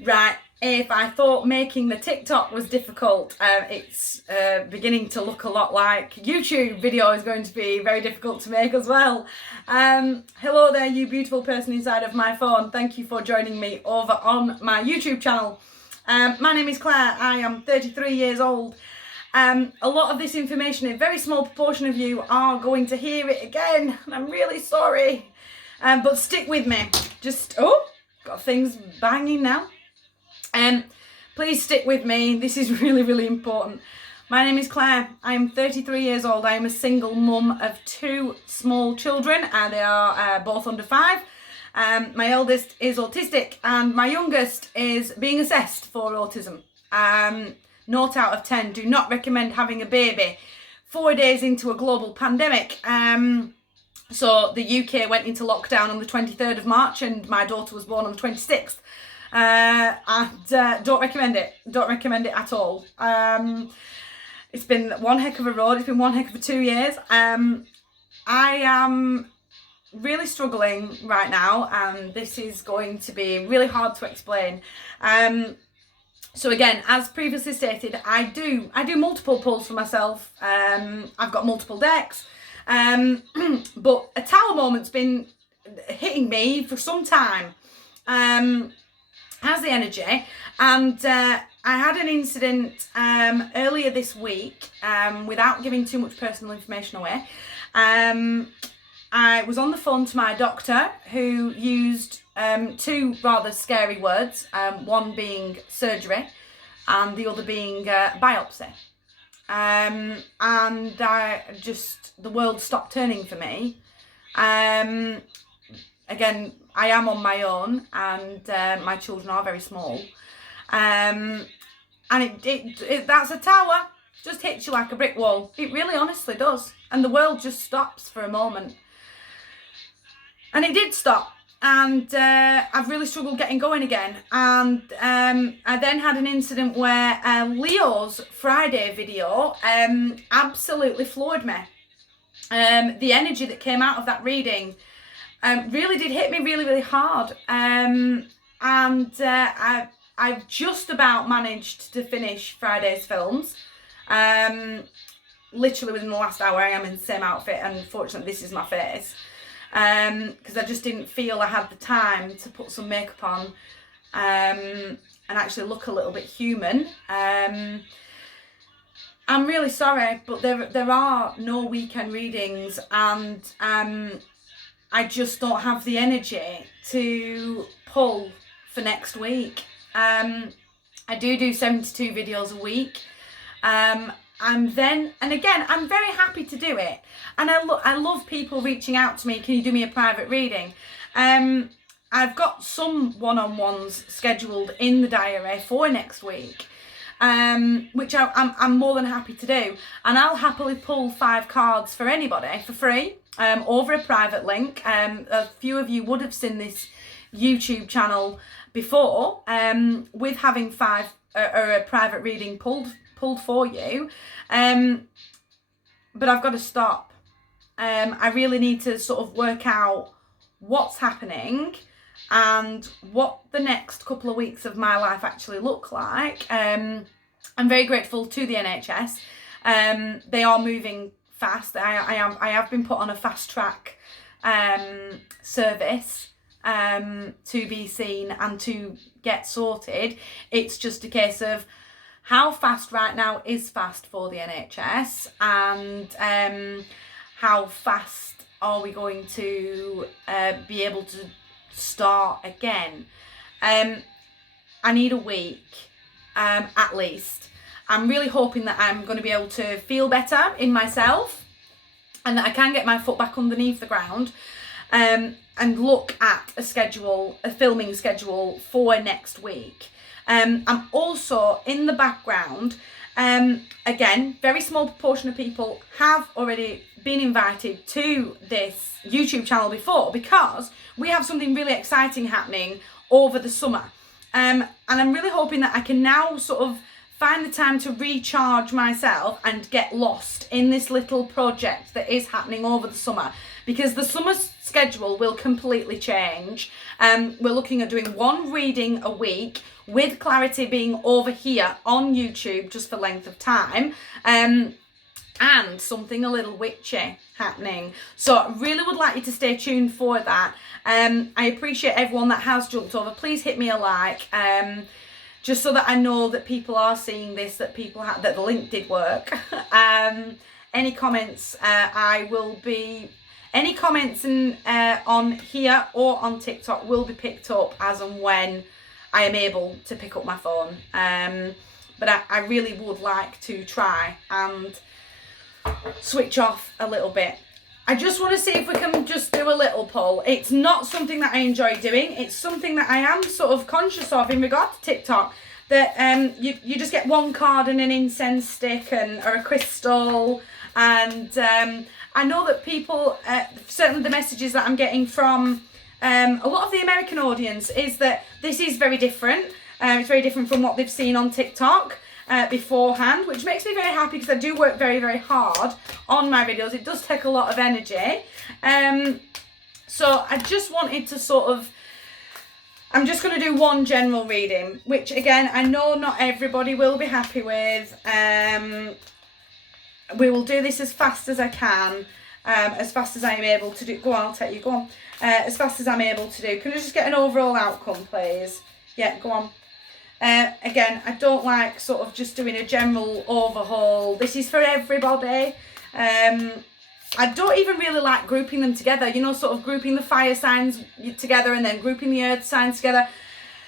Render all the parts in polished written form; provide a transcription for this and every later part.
Right, if I thought making the TikTok was difficult, it's beginning to look a lot like YouTube video is going to be very difficult to make as well. Hello there, you beautiful person inside of my phone. Thank you for joining me over on my YouTube channel. My name is Claire. I am 33 years old. A lot of this information, a very small proportion of you are going to hear it again, and I'm really sorry. But stick with me. Got things banging now. Please stick with me. This is really, really important. My name is Claire. I am 33 years old. I am a single mum of 2 small children. They are both under 5. My eldest is autistic and my youngest is being assessed for autism. 0 out of 10. Do not recommend having a baby 4 days into a global pandemic. So the UK went into lockdown on the 23rd of March and my daughter was born on the 26th. Don't recommend it. Don't recommend it at all. It's been one heck of a road. It's been one heck of a 2 years. I am really struggling right now, and this is going to be really hard to explain. So again, as previously stated, I do multiple pulls for myself. I've got multiple decks, but a tower moment's been hitting me for some time. Has the energy, and I had an incident earlier this week, without giving too much personal information away. I was on the phone to my doctor, who used 2 rather scary words, one being surgery and the other being biopsy. And the world stopped turning for me. Again, I am on my own, and my children are very small. And that's a tower. Just hits you like a brick wall. It really honestly does. And the world just stops for a moment. And it did stop. And I've really struggled getting going again. And I then had an incident where Leo's Friday video absolutely floored me. The energy that came out of that reading really did hit me really, really hard. I've just about managed to finish Friday's films. Literally within the last hour, I am in the same outfit, and unfortunately this is my face. Because I just didn't feel I had the time to put some makeup on and actually look a little bit human. I'm really sorry, but there are no weekend readings, and I just don't have the energy to pull for next week. I do 72 videos a week. And again, I'm very happy to do it. And I love people reaching out to me, can you do me a private reading? I've got some one-on-ones scheduled in the diary for next week, which I'm more than happy to do. And I'll happily pull 5 cards for anybody for free, over a private link. A few of you would have seen this YouTube channel before, with having 5 or a private reading pulled for you. But I've got to stop. I really need to sort of work out what's happening and what the next couple of weeks of my life actually look like. I'm very grateful to the NHS. They are moving fast. I have been put on a fast track service to be seen and to get sorted. It's just a case of how fast right now is fast for the NHS, and how fast are we going to be able to start again. I need a week at least. I'm really hoping that I'm going to be able to feel better in myself, and that I can get my foot back underneath the ground, and look at a filming schedule for next week. I'm also in the background, again, very small proportion of people have already been invited to this YouTube channel before, because we have something really exciting happening over the summer. And I'm really hoping that I can now sort of find the time to recharge myself and get lost in this little project that is happening over the summer, because the summer schedule will completely change. We're looking at doing one reading a week, with clarity being over here on YouTube just for length of time. And something a little witchy happening. So I really would like you to stay tuned for that. I appreciate everyone that has jumped over. Please hit me a like, just so that I know that people are seeing this, that that the link did work. Any comments, any comments on here or on TikTok will be picked up as and when I am able to pick up my phone. But I really would like to try and switch off a little bit. I just want to see if we can just do a little poll. It's not something that I enjoy doing. It's something that I am sort of conscious of in regard to TikTok. That you just get one card and an incense stick or a crystal. And I know that people, certainly the messages that I'm getting from a lot of the American audience is that this is very different. It's very different from what they've seen on TikTok beforehand, which makes me very happy because I do work very, very hard on my videos. It does take a lot of energy. So I just wanted to I'm just going to do one general reading, which again, I know not everybody will be happy with. We will do this as fast as I can, as fast as I am able to do. Go on, I'll take you, go on. As fast as I'm able to do. Can I just get an overall outcome, please? Yeah, go on. Again, I don't like sort of just doing a general overhaul. This is for everybody. I don't even really like grouping them together, you know, sort of grouping the fire signs together and then grouping the earth signs together.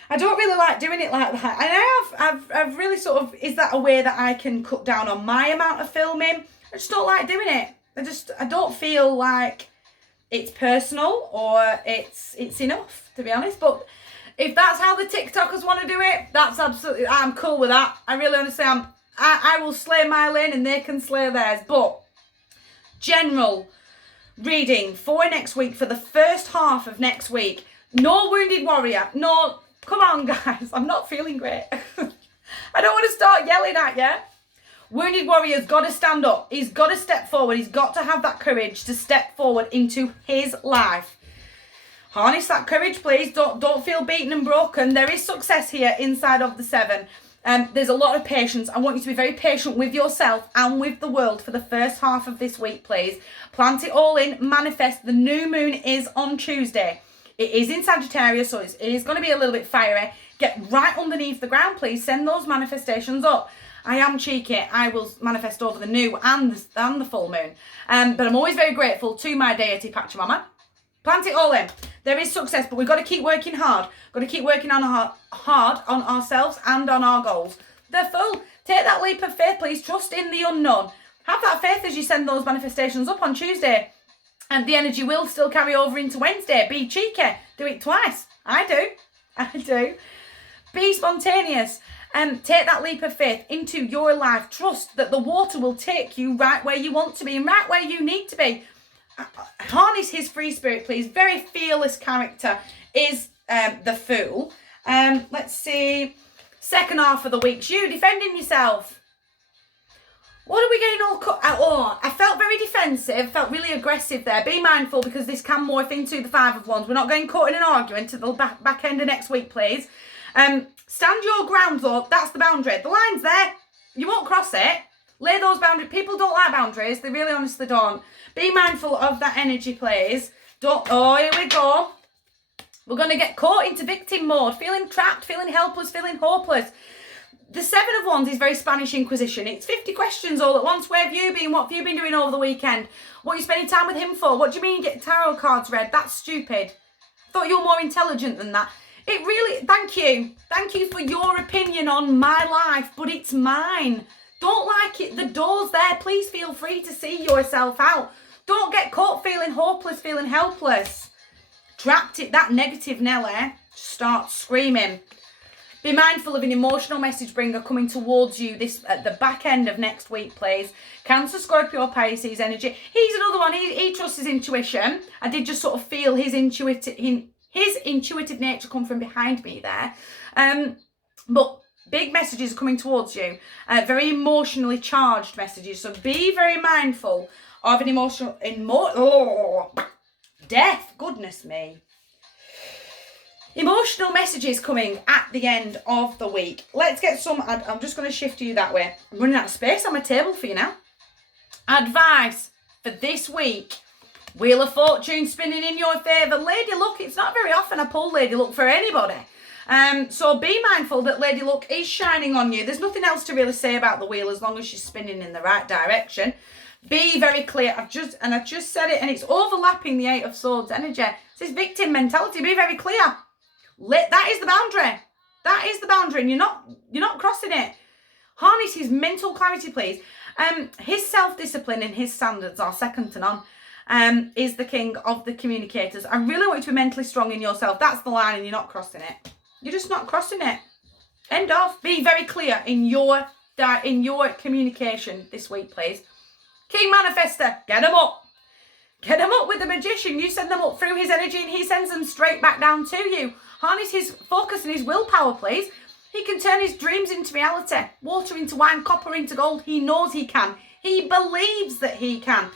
I don't really like doing it like that. And I've really sort of, is that a way that I can cut down on my amount of filming? I just don't like doing it. I don't feel like it's personal or it's enough, to be honest. But if that's how the TikTokers want to do it, that's absolutely, I'm cool with that. I really honestly am. I will slay my lane and they can slay theirs. But general reading for next week, for the first half of next week. No Wounded Warrior. No, come on guys, I'm not feeling great. I don't want to start yelling at you. Wounded Warrior's got to stand up. He's got to step forward. He's got to have that courage to step forward into his life. Harness that courage, please. Don't feel beaten and broken. There is success here inside of the 7. There's a lot of patience. I want you to be very patient with yourself and with the world for the first half of this week, please. Plant it all in. Manifest. The new moon is on Tuesday. It is in Sagittarius, so it is going to be a little bit fiery. Get right underneath the ground, please. Send those manifestations up. I am cheeky. I will manifest over the new and the full moon. But I'm always very grateful to my deity, Pachamama. Plant it all in. There is success, but we've got to keep working hard. Got to keep working on hard on ourselves and on our goals. They're full. Take that leap of faith, please. Trust in the unknown. Have that faith as you send those manifestations up on Tuesday. And the energy will still carry over into Wednesday. Be cheeky. Do it twice. I do. Be spontaneous. Take that leap of faith into your life. Trust that the water will take you right where you want to be and right where you need to be. Harness his free spirit, please. Very fearless character is the Fool. Let's see. Second half of the week's you defending yourself. What are we getting all cut out? Oh, I felt very defensive, felt really aggressive there. Be mindful because this can morph into the 5 of Wands. We're not getting caught in an argument to the back end of next week, please. Stand your ground, though. That's the boundary. The line's there. You won't cross it. Lay those boundaries. People don't like boundaries. They really honestly don't. Be mindful of that energy, please. Oh, here we go. We're going to get caught into victim mode. Feeling trapped, feeling helpless, feeling hopeless. The 7 of Wands is very Spanish Inquisition. It's 50 questions all at once. Where have you been? What have you been doing over the weekend? What are you spending time with him for? What do you mean getting tarot cards read? That's stupid. I thought you were more intelligent than that. It really, thank you. Thank you for your opinion on my life, but it's mine. Don't like it. The door's there. Please feel free to see yourself out. Don't get caught feeling hopeless, feeling helpless. Trapped it, that negative Nelly. Start screaming. Be mindful of an emotional message bringer coming towards you this at the back end of next week, please. Cancer, Scorpio, Pisces energy. He's another one. He trusts his intuition. I did just sort of feel his intuitive nature come from behind me there. But big messages are coming towards you. Very emotionally charged messages. So be very mindful of an Death, goodness me. Emotional messages coming at the end of the week. Let's get some, I'm just going to shift you that way. I'm running out of space on my table for you now. Advice for this week. Wheel of Fortune spinning in your favour. Lady Luck, it's not very often I pull Lady Luck for anybody. So be mindful that Lady Luck is shining on you. There's nothing else to really say about the wheel as long as she's spinning in the right direction. Be very clear. I've just said it, and it's overlapping the Eight of Swords energy. It's this victim mentality. Be very clear. That is the boundary. That is the boundary, and you're not crossing it. Harness his mental clarity, please. His self-discipline and his standards are second to none. Is the king of the communicators. I really want you to be mentally strong in yourself. That's the line, and you're not crossing it. You're just not crossing it. End of. Be very clear in your communication this week, please. King Manifester, get them up. Get them up with the Magician. You send them up through his energy and he sends them straight back down to you. Harness his focus and his willpower, please. He can turn his dreams into reality. Water into wine, copper into gold. He knows he can. He believes that he can.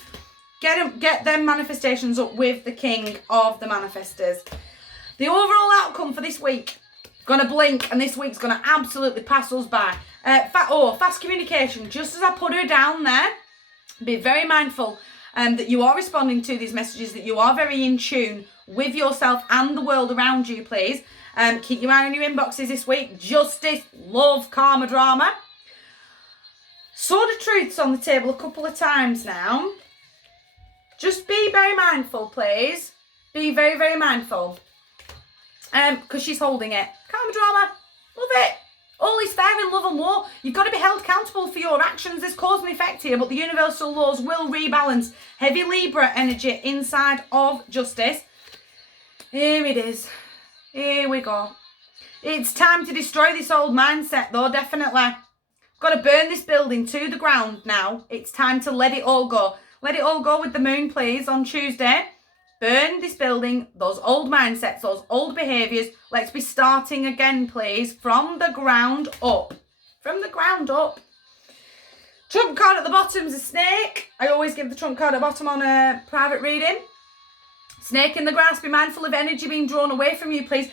Get them manifestations up with the King of the Manifestors. The overall outcome for this week. Gonna blink and this week's gonna absolutely pass us by. Fast communication. Just as I put her down there, be very mindful that you are responding to these messages, that you are very in tune with yourself and the world around you, please. Keep your eye on your inboxes this week. Justice, love, karma, drama. Sword of Truth's on the table a couple of times now. Just be very mindful, please. Be very, very mindful. Because she's holding it. Karma, drama, love it. All is fair in love and war. You've got to be held accountable for your actions. There's cause and effect here, but the universal laws will rebalance. Heavy Libra energy inside of Justice. Here it is. Here we go. It's time to destroy this old mindset, though, definitely. Got to burn this building to the ground now. It's time to let it all go. Let it all go with the moon, please, on Tuesday. Burn this building, those old mindsets, those old behaviours. Let's be starting again, please, from the ground up. From the ground up. Trump card at the bottom is a snake. I always give the trump card at the bottom on a private reading. Snake in the grass. Be mindful of energy being drawn away from you, please.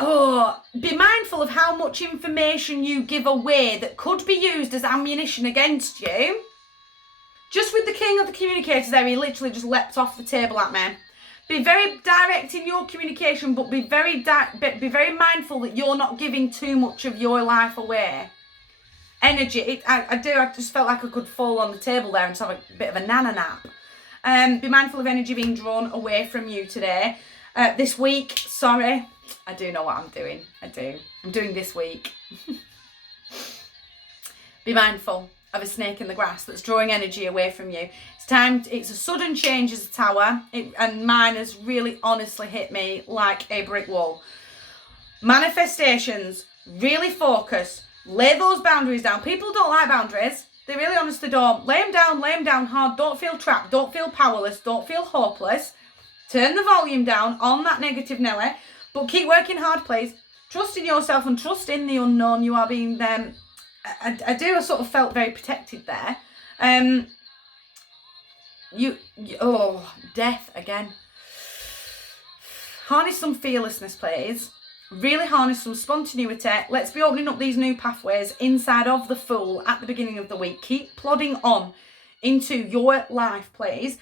Be mindful of how much information you give away that could be used as ammunition against you. Just with the King of the Communicators there, he literally just leapt off the table at me. Be very direct in your communication, but be very mindful that you're not giving too much of your life away. Energy, I just felt like I could fall on the table there and just have a bit of a nana nap. Be mindful of energy being drawn away from you today. This week, sorry, I do know what I'm doing. I'm doing this week. Be mindful of a snake in the grass that's drawing energy away from you. It's a sudden change as a tower, and mine has really honestly hit me like a brick wall. Manifestations, really focus, lay those boundaries down. People don't like boundaries. They really honestly don't. Lay them down hard. Don't feel trapped. Don't feel powerless. Don't feel hopeless. Turn the volume down on that negative Nelly, but keep working hard, please. Trust in yourself and trust in the unknown. You are being I sort of felt very protected there. Death again. Harness some fearlessness, please. Really harness some spontaneity. Let's be opening up these new pathways inside of the Fool at the beginning of the week. Keep plodding on into your life, please.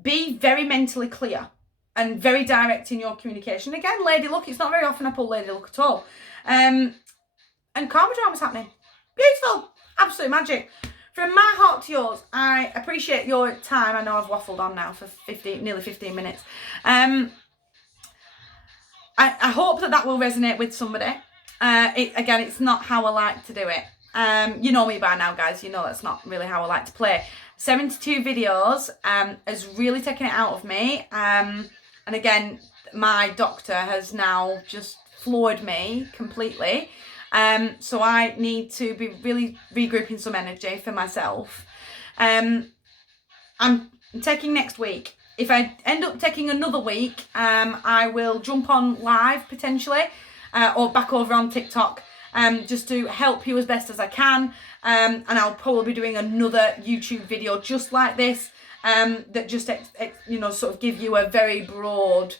Be very mentally clear and very direct in your communication. Again, Lady Luck, it's not very often I pull Lady Luck at all. And karma drama's happening. Beautiful. Absolute magic. From my heart to yours, I appreciate your time. I know I've waffled on now for nearly 15 minutes. I hope that will resonate with somebody. Again, it's not how I like to do it. You know me by now, guys. You know that's not really how I like to play. 72 videos has really taken it out of me. And again, my doctor has now just floored me completely. So I need to be really regrouping some energy for myself. I'm taking next week. If I end up taking another week, I will jump on live potentially, or back over on TikTok, just to help you as best as I can. And I'll probably be doing another YouTube video just like this, that just, you know, sort of give you a very broad,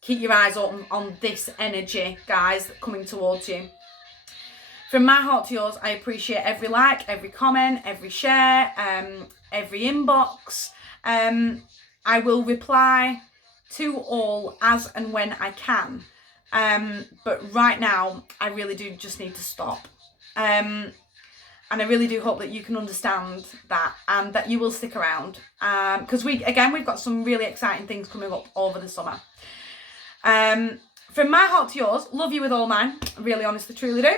keep your eyes open on this energy, guys, coming towards you. From my heart to yours, I appreciate every like, every comment, every share, every inbox. I will reply to all as and when I can. But right now, I really do just need to stop. And I really do hope that you can understand that and that you will stick around. Because we've got some really exciting things coming up over the summer. From my heart to yours, love you with all mine. Really, honestly, truly do.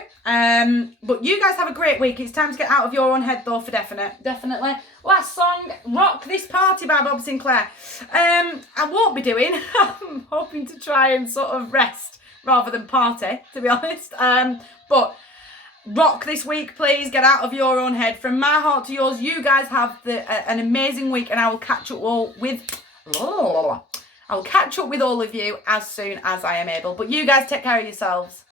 But you guys have a great week. It's time to get out of your own head, though, for definitely. Last song, Rock This Party by Bob Sinclair. I won't be doing. I'm hoping to try and sort of rest rather than party, to be honest. But rock this week, please. Get out of your own head. From my heart to yours, you guys have an amazing week, and I will catch up with all of you as soon as I am able. But you guys take care of yourselves.